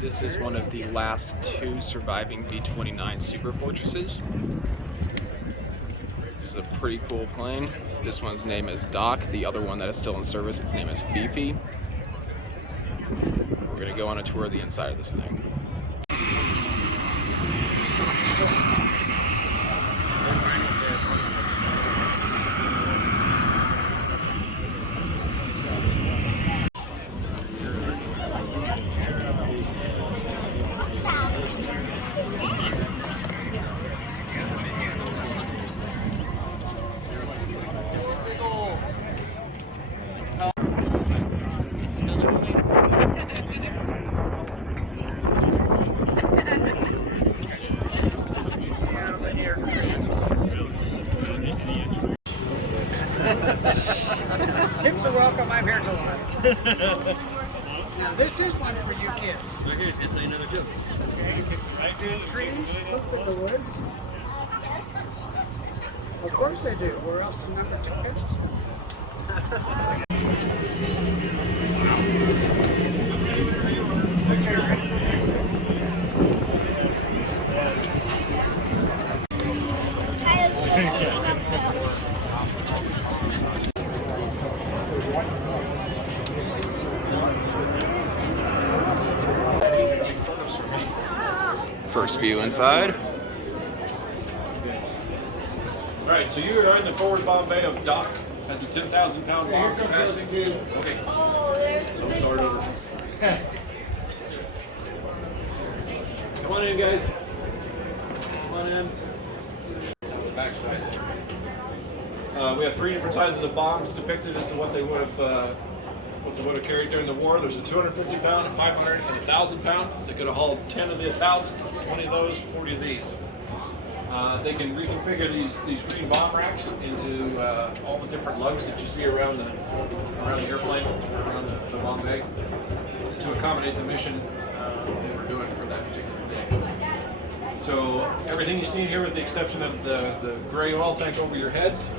This is one of the last two surviving B-29 Superfortresses. This is a pretty cool plane. This one's name is Doc. The other one that is still in service, its name is Fifi. We're gonna go on a tour of the inside of this thing. Tips are welcome, I'm here till 11. Now this is one for you kids. Okay, it's another joke. Okay, you can right through the trees, look at the woods. Of course they do, where else do number 2 pencils come from? Okay, ready for the exit. First view inside. Alright, so you are in the forward bomb bay of Doc. Has a 10,000 pound bomb capacity. Okay. Don't start over. Come on in, guys. Come on in. Backside. We have 3 different sizes of bombs depicted as to what they would have carried during the war. There's a 250 pound, a 500, and a 1,000 pound. They could have hauled 10 of the 1,000s, 20 of those, 40 of these. They can reconfigure these green bomb racks into all the different lugs that you see around the airplane, around the bomb bay, to accommodate the mission they were doing for that particular day. So everything you see here, with the exception of the gray oil tank over your heads,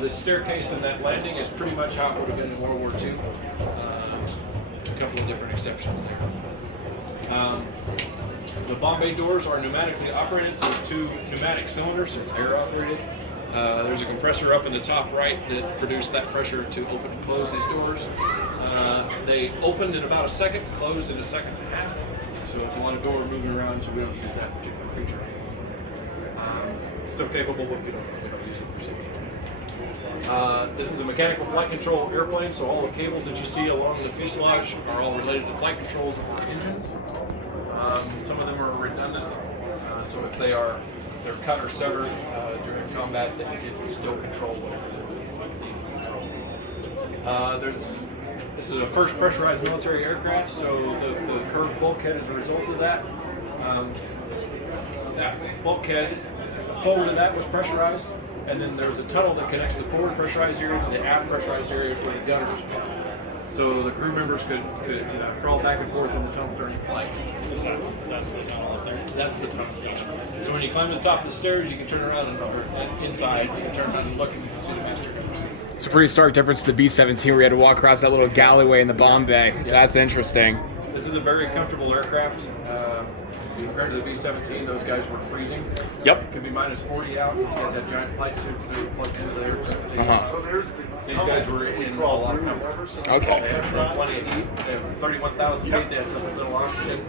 this staircase and that landing is pretty much how it would have been in World War II. A couple of different exceptions there. The bomb bay doors are pneumatically operated, so there's 2 pneumatic cylinders, so it's air operated. There's a compressor up in the top right that produced that pressure to open and close these doors. They opened in about a second, closed in a second and a half, so it's a lot of door moving around, so we don't use that particular feature. Still capable, but we don't use it for safety. This is a mechanical flight control airplane, so all the cables that you see along the fuselage are all related to flight controls of our engines. Some of them are redundant, so if they're cut or severed during combat, then it can still control what it's control. This is a first pressurized military aircraft, so the curved bulkhead is a result of that. That bulkhead, forward of that was pressurized, and then there's a tunnel that connects the forward pressurized area to the aft pressurized area where the gunners are. So the crew members could crawl back and forth in the tunnel during flight. That's the tunnel up there? That's the tunnel. So when you climb to the top of the stairs, you can turn around and inside, you can turn around and look and you can see the master gunner seat. It's a pretty stark difference to the B-17 where we had to walk across that little galleyway in the bomb bay. Yeah. That's interesting. This is a very comfortable aircraft. Compared to the B-17, those guys were freezing. Yep. It could be minus 40 out. These guys had giant flight suits that were plugged into the aircraft. These guys were in a lot of comfort. Okay. They had plenty of heat. They had 31,000 feet. They had some little oxygen.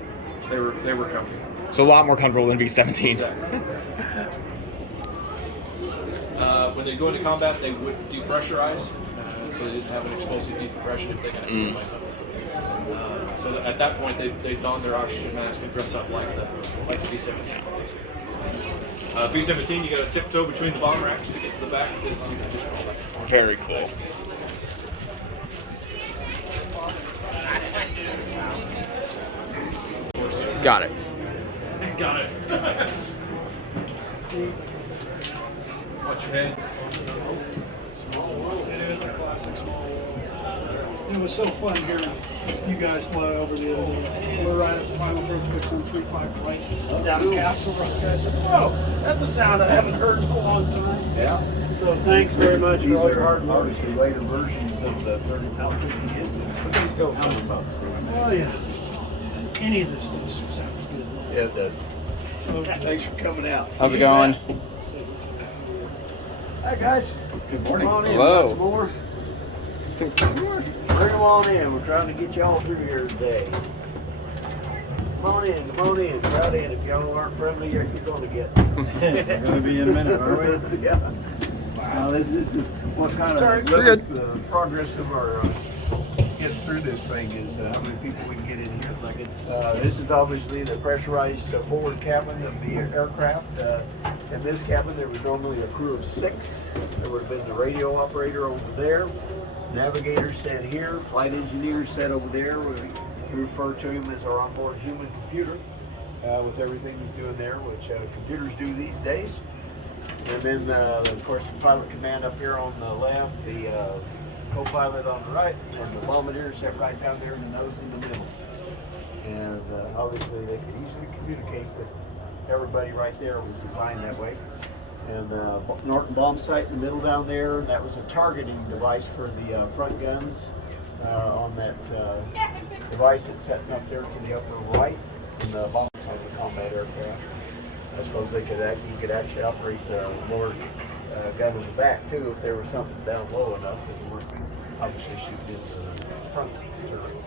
They were comfy. So a lot more comfortable than B-17. Exactly. When they go into combat, they would depressurize, so they didn't have an explosive decompression if they got hit by something. So at that point, they don their oxygen mask and dress up like the B-17. B-17, you got to tiptoe between the bomb racks to get to the back of this. You can just roll back. Very cool. Got it. Got it. Watch your head. It is a classic small world. It was so fun hearing you guys fly over the other day. We're right at the final fix on 35 right down Castle Rock. I said, oh, that's a sound I haven't heard in a long time. Yeah. So thanks very much for all your hard work. Obviously later versions of the 30,000 but they still come about. Oh yeah. any of this stuff sounds good. Yeah, it does. So, Thanks for coming out. How's it going? Hi, guys. Good morning. Come on in. Hello. Lots more. Bring them on in. We're trying to get y'all through here today. Come on in. Come on in. Crowd in. If y'all aren't friendly, you're going to get. We're going to be in a minute, are we? Yeah. Now, this is what kind of limits the progress of our getting through this thing is how many people we can get in here. Like this is obviously the pressurized forward cabin of the aircraft. In this cabin, there was normally a crew of 6. There would have been the radio operator over there, navigator sat here, flight engineer sat over there. We refer to him as our onboard human computer with everything he's doing there, which computers do these days. And then, of course, the pilot command up here on the left, the co-pilot on the right, and the bombardier sat right down there, and the nose in the middle. And obviously, they could easily communicate with everybody right there. It was designed that way. And Norton bomb sight in the middle down there, that was a targeting device for the front guns on that device that's sitting up there to the upper right, and the bomb sight of the combat aircraft. I suppose you could actually operate the lower gun in the back too if there was something down low enough that you weren't obviously shooting into the front turret.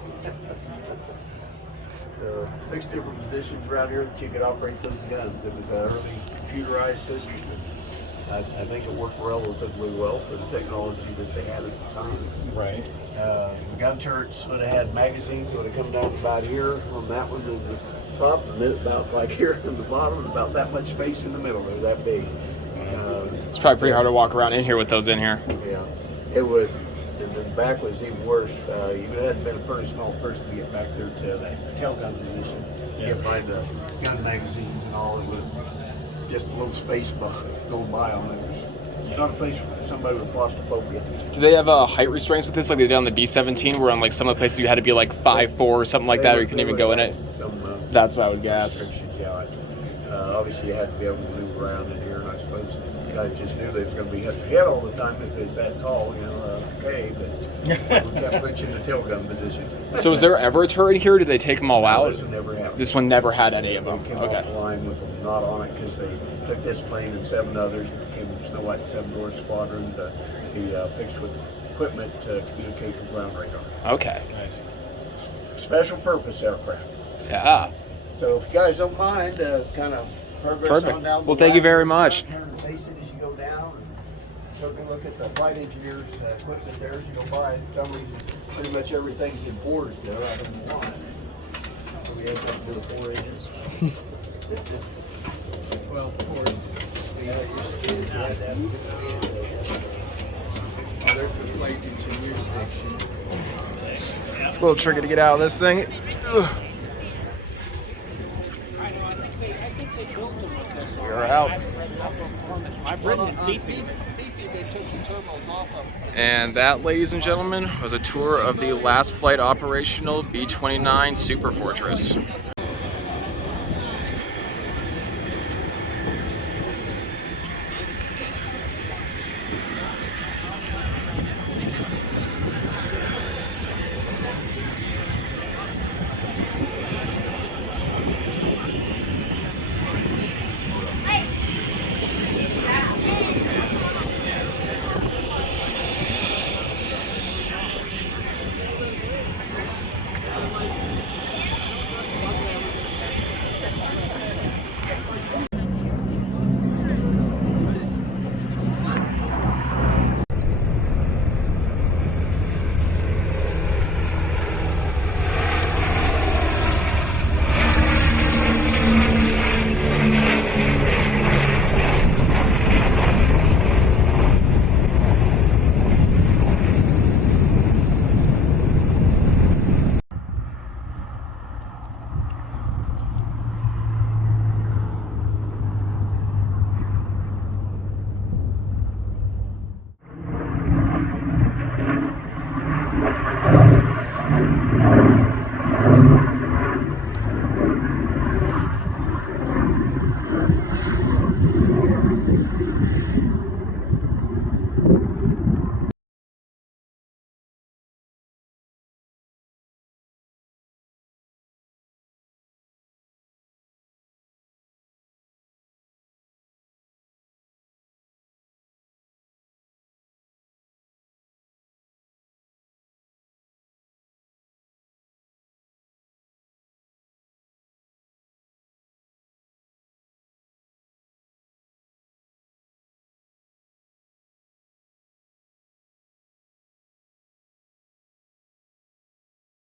6 different positions around here that you could operate those guns. It was an early computerized system. I think it worked relatively well for the technology that they had at the time. Right. The gun turrets would have had magazines that would have come down about here on that one in the top, and then about like here in the bottom, and about that much space in the middle. They're that big. It's probably pretty hard to walk around in here with those in here. Yeah, it was. And the back was even worse. You had been a pretty small person to get back there to that tail gun position. Get by the gun magazines and all. It was just a little space going by on it. It's not a place for somebody with claustrophobia. Do they have height restraints with this, like they did on the B-17, where on like some of the places you had to be like 5'4" or something like that, or you couldn't even go in it? That's what I would guess. Yeah, obviously you had to be able to move around in here, and I suppose you guys just knew they was going to be hit the head all the time if they sat tall, okay, but we kept putting in the tail gun position. So was there ever a turret here? Did they take them all out? This one never happened. This one never had any of them. Came Okay. off the line with them not on it because they took this plane and 7 others that became Snow White 7-door squadron to be fixed with equipment to communicate with ground radar. Okay. Nice. Special purpose aircraft. Yeah. So if you guys don't mind, kind of progress Perfect. on down the Well, thank you line. very much. Turn and face it as you go down. And certainly look at the flight engineer's equipment there as you go by. For some reason, pretty much everything's in 4s there. I don't know why. So we have something to do with 4 engines. 12 ports. Oh, there's the flight engineer section. A little tricky to get out of this thing. Ugh. We're out. And that, ladies and gentlemen, was a tour of the last flight operational B-29 Superfortress.